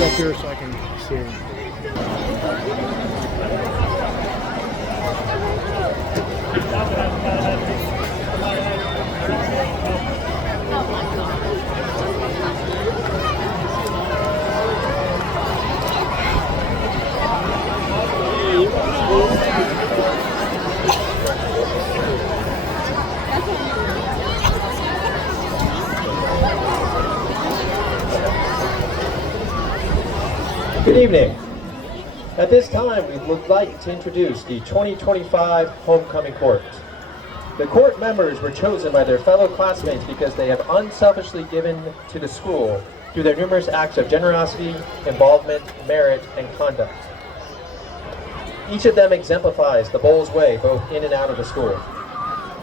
Up here so I can see him. Good evening. At this time, we would like to introduce the 2025 Homecoming Court. The court members were chosen by their fellow classmates because they have unselfishly given to the school through their numerous acts of generosity, involvement, merit, and conduct. Each of them exemplifies the Bolles way both in and out of the school.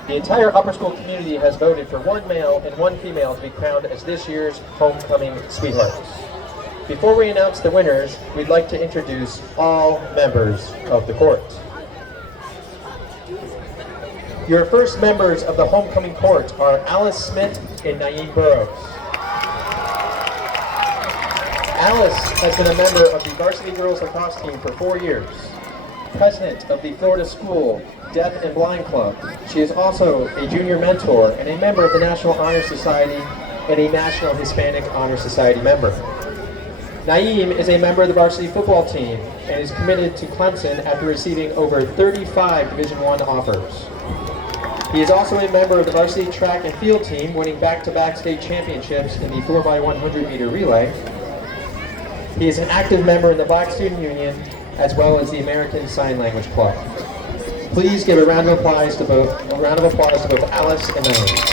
The entire upper school community has voted for one male and one female to be crowned as this year's Homecoming Sweethearts. Before we announce the winners, we'd like to introduce all members of the court. Your first members of the Homecoming Court are Alice Smith and Naeem Burrows. Alice has been a member of the varsity girls lacrosse team for 4 years, president of the Florida School Deaf and Blind Club. She is also a junior mentor and a member of the National Honor Society and a National Hispanic Honor Society member. Naeem is a member of the varsity football team and is committed to Clemson after receiving over 35 Division I offers. He is also a member of the varsity track and field team, winning back-to-back state championships in the 4x100 meter relay. He is an active member in the Black Student Union as well as the American Sign Language Club. Please give a round of applause to both Alice and Naeem.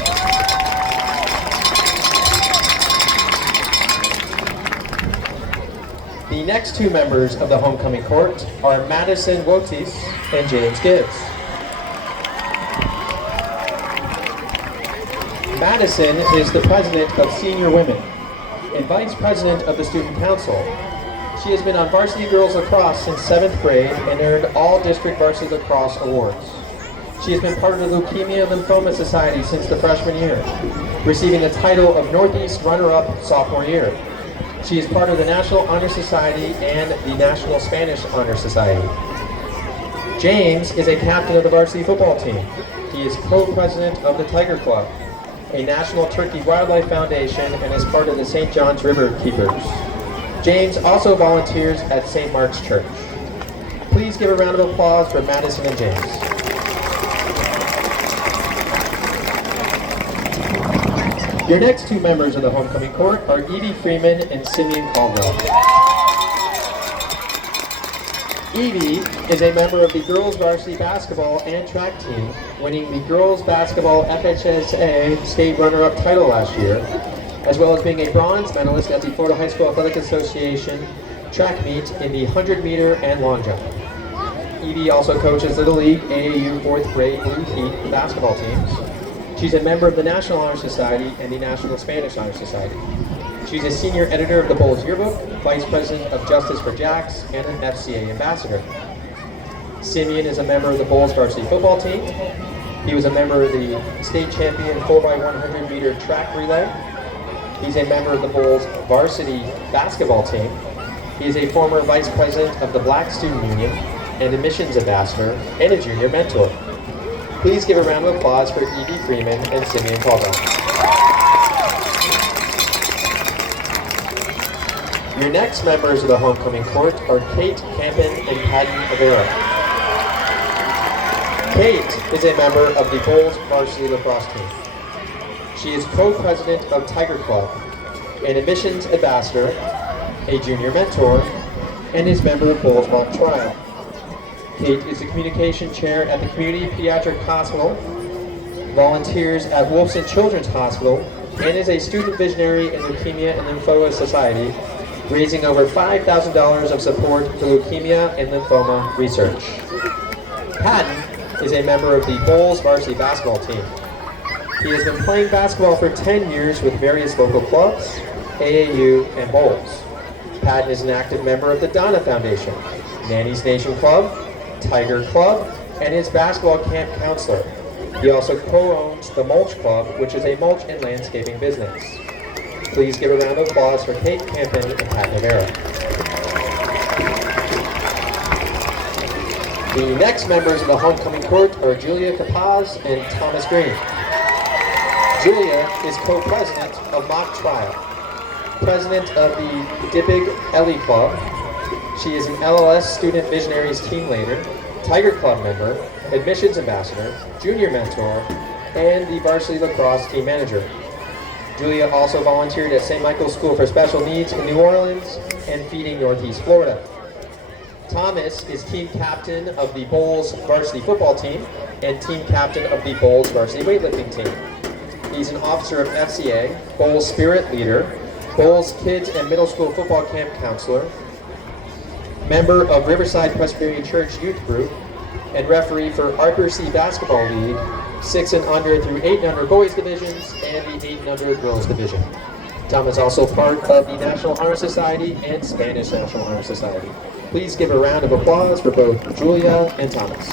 The next two members of the Homecoming Court are Madison Wotis and James Gibbs. Madison is the president of Senior Women and vice president of the Student Council. She has been on varsity girls lacrosse since 7th grade and earned all district varsity lacrosse awards. She has been part of the Leukemia Lymphoma Society since the freshman year, receiving the title of Northeast Runner-Up sophomore year. She is part of the National Honor Society and the National Spanish Honor Society. James is a captain of the varsity football team. He is co-president of the Tiger Club, a National Turkey Wildlife Foundation, and is part of the St. John's River Keepers. James also volunteers at St. Mark's Church. Please give a round of applause for Madison and James. Your next two members of the Homecoming Court are Evie Freeman and Simeon Caldwell. Evie is a member of the girls varsity basketball and track team, winning the girls basketball FHSA state runner-up title last year, as well as being a bronze medalist at the Florida High School Athletic Association track meet in the 100 meter and long jump. Evie also coaches Little League AAU 4th grade Blue Heat basketball teams. She's a member of the National Honor Society and the National Spanish Honor Society. She's a senior editor of the Bolles Yearbook, vice president of Justice for Jacks, and an FCA ambassador. Simeon is a member of the Bolles varsity football team. He was a member of the state champion 4x100 meter track relay. He's a member of the Bolles varsity basketball team. He is a former vice president of the Black Student Union and admissions ambassador and a junior mentor. Please give a round of applause for Evie Freeman and Simeon Caldwell. Your next members of the Homecoming Court are Kate Campen and Patty Avera. Kate is a member of the Bolles varsity lacrosse team. She is co-president of Tiger Club, an admissions ambassador, a junior mentor, and is member of Bolles Mock Trial. Kate is the communication chair at the Community Pediatric Hospital, volunteers at Wolfson Children's Hospital, and is a student visionary in Leukemia and Lymphoma Society, raising over $5,000 of support for leukemia and lymphoma research. Patton is a member of the Bolles varsity basketball team. He has been playing basketball for 10 years with various local clubs, AAU, and Bolles. Patton is an active member of the Donna Foundation, Nanny's Nation Club, Tiger Club, and is basketball camp counselor. He also co-owns the Mulch Club, which is a mulch and landscaping business. Please give a round of applause for Kate Campen and Pat Navarro. The next members of the homecoming court are Julia Capaz and Thomas Green. Julia is co-president of Mock Trial, president of the Dippig Ellie Club. She is an LLS Student Visionaries team leader, Tiger Club member, admissions ambassador, junior mentor, and the varsity lacrosse team manager. Julia also volunteered at St. Michael's School for Special Needs in New Orleans and Feeding Northeast Florida. Thomas is team captain of the Bolles varsity football team and team captain of the Bolles varsity weightlifting team. He's an officer of FCA, Bolles Spirit Leader, Bolles Kids and Middle School Football Camp Counselor, member of Riverside Presbyterian Church Youth Group, and referee for Arthur C. Basketball League, 6 and under through 8 and under boys divisions, and the 8 and under girls division. Tom is also part of the National Honor Society and Spanish National Honor Society. Please give a round of applause for both Julia and Thomas.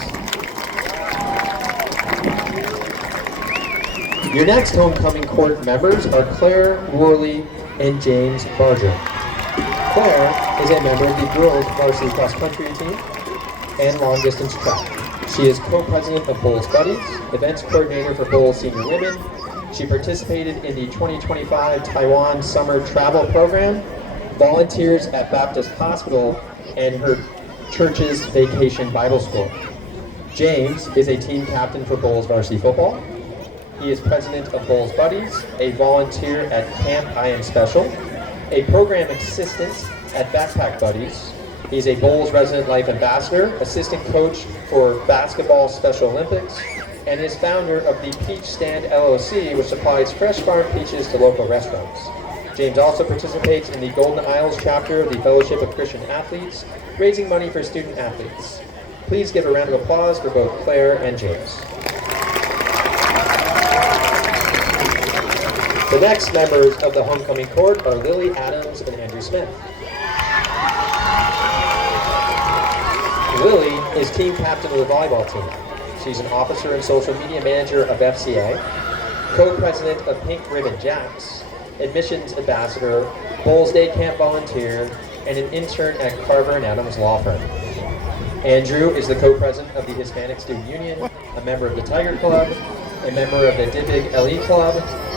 Your next homecoming court members are Claire Worley and James Barger. Claire is a member of the girls varsity cross country team and long distance track. She is co-president of Bolles Buddies, events coordinator for Bolles Senior Women. She participated in the 2025 Taiwan Summer Travel Program, volunteers at Baptist Hospital, and her church's Vacation Bible School. James is a team captain for Bolles varsity football. He is president of Bolles Buddies, a volunteer at Camp I Am Special, a program assistant at Backpack Buddies. He's a Bolles Resident Life Ambassador, assistant coach for Basketball Special Olympics, and is founder of the Peach Stand LLC, which supplies fresh farm peaches to local restaurants. James also participates in the Golden Isles chapter of the Fellowship of Christian Athletes, raising money for student athletes. Please give a round of applause for both Claire and James. The next members of the homecoming court are Lily Adams and Andrew Smith. Lily is team captain of the volleyball team. She's an officer and social media manager of FCA, co-president of Pink Ribbon Jacks, admissions ambassador, Bolles Day Camp volunteer, and an intern at Carver and Adams Law Firm. Andrew is the co-president of the Hispanic Student Union, a member of the Tiger Club, a member of the Dippig LE Club,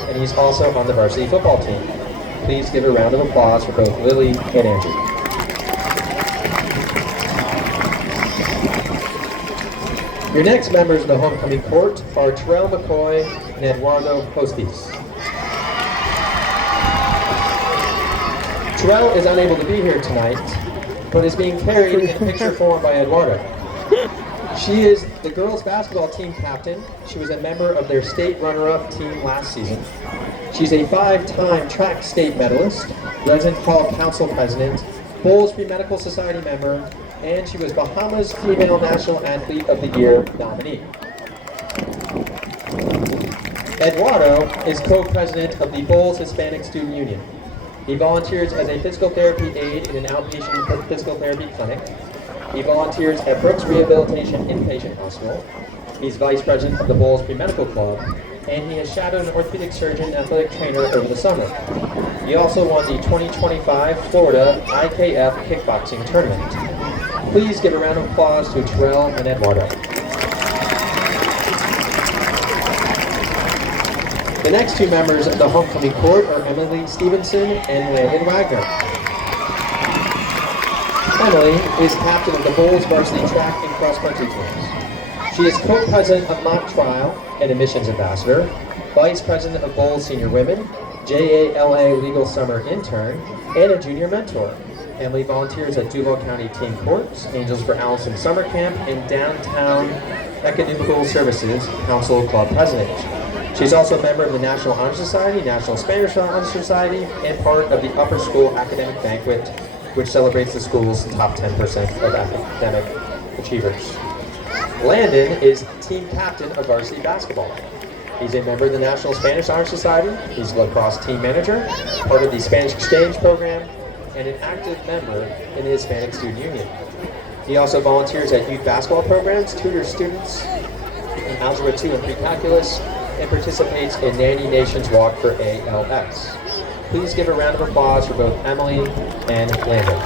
and he's also on the varsity football team. Please give a round of applause for both Lily and Andrew. Your next members of the homecoming court are Terrell McCoy and Eduardo Postis. Terrell is unable to be here tonight, but is being carried in picture form by Eduardo. She is the girls basketball team captain. She was a member of their state runner-up team last season. She's a 5-time track state medalist, Resident Hall Council president, Bolles Free Medical Society member, and she was Bahamas Female National Athlete of the Year nominee. Eduardo is co-president of the Bolles Hispanic Student Union. He volunteers as a physical therapy aide in an outpatient physical therapy clinic. He volunteers at Brooks Rehabilitation Inpatient Hospital. He's vice president of the Bolles Pre-Medical Club, and he has shadowed an orthopedic surgeon and athletic trainer over the summer. He also won the 2025 Florida IKF kickboxing tournament. Please give a round of applause to Terrell and Eduardo. The next two members of the homecoming court are Emily Stevenson and Landon Wagner. Emily is captain of the Bolles varsity track and cross-country teams. She is co-president of Mock Trial and admissions ambassador, vice president of Bolles Senior Women, JALA Legal Summer Intern, and a junior mentor. Emily volunteers at Duval County Teen Courts, Angels for Allison Summer Camp, and Downtown Economical Services Council Club President. She's also a member of the National Honor Society, National Spanish Honor Society, and part of the Upper School Academic Banquet, which celebrates the school's top 10% of academic achievers. Landon is team captain of varsity basketball. He's a member of the National Spanish Honor Society. He's a lacrosse team manager, part of the Spanish Exchange Program, and an active member in the Hispanic Student Union. He also volunteers at youth basketball programs, tutors students in Algebra 2 and Pre-Calculus, and participates in Nanny Nation's Walk for ALS. Please give a round of applause for both Emily and Landon.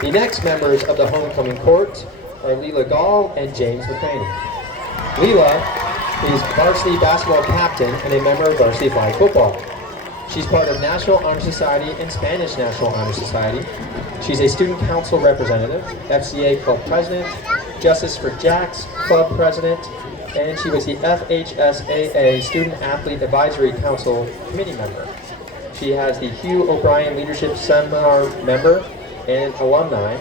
The next members of the homecoming court are Leela Gall and James McCraney. Leela is varsity basketball captain and a member of varsity flag football. She's part of National Honor Society and Spanish National Honor Society. She's a student council representative, FCA club president, Justice for Jacks club president, and she was the FHSAA Student Athlete Advisory Council committee member. She has the Hugh O'Brien Leadership Seminar member and alumni,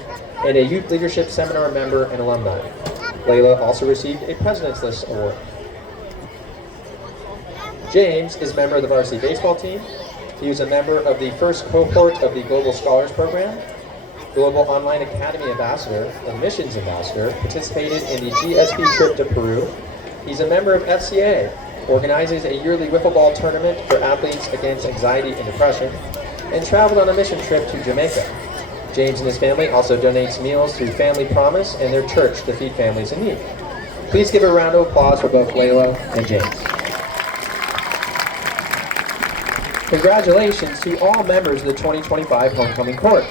and a Youth Leadership Seminar member and alumni. Layla also received a President's List Award. James is a member of the varsity baseball team. He was a member of the first cohort of the Global Scholars Program, Global Online Academy Ambassador, and Missions Ambassador, participated in the GSP trip to Peru. He's a member of FCA, organizes a yearly wiffle ball tournament for athletes against anxiety and depression, and traveled on a mission trip to Jamaica. James and his family also donates meals through Family Promise and their church to feed families in need. Please give a round of applause for both Layla and James. Congratulations to all members of the 2025 Homecoming Court.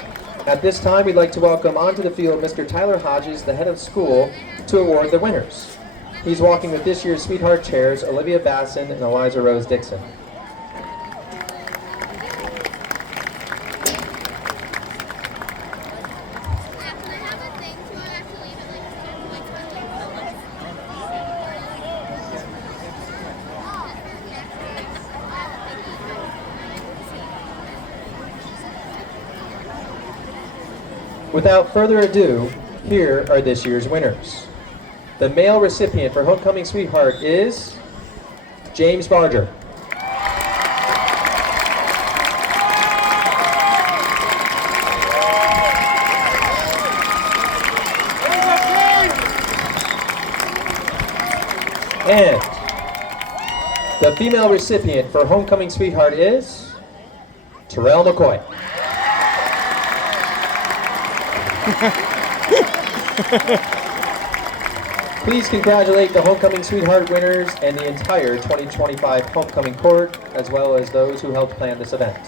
At this time, we'd like to welcome onto the field Mr. Tyler Hodges, the head of school, to award the winners. He's walking with this year's Sweetheart Chairs, Olivia Basson and Eliza Rose Dixon. Without further ado, here are this year's winners. The male recipient for Homecoming Sweetheart is James Barger. And the female recipient for Homecoming Sweetheart is Terrell McCoy. Please congratulate the Homecoming Sweetheart winners and the entire 2025 Homecoming Court, as well as those who helped plan this event.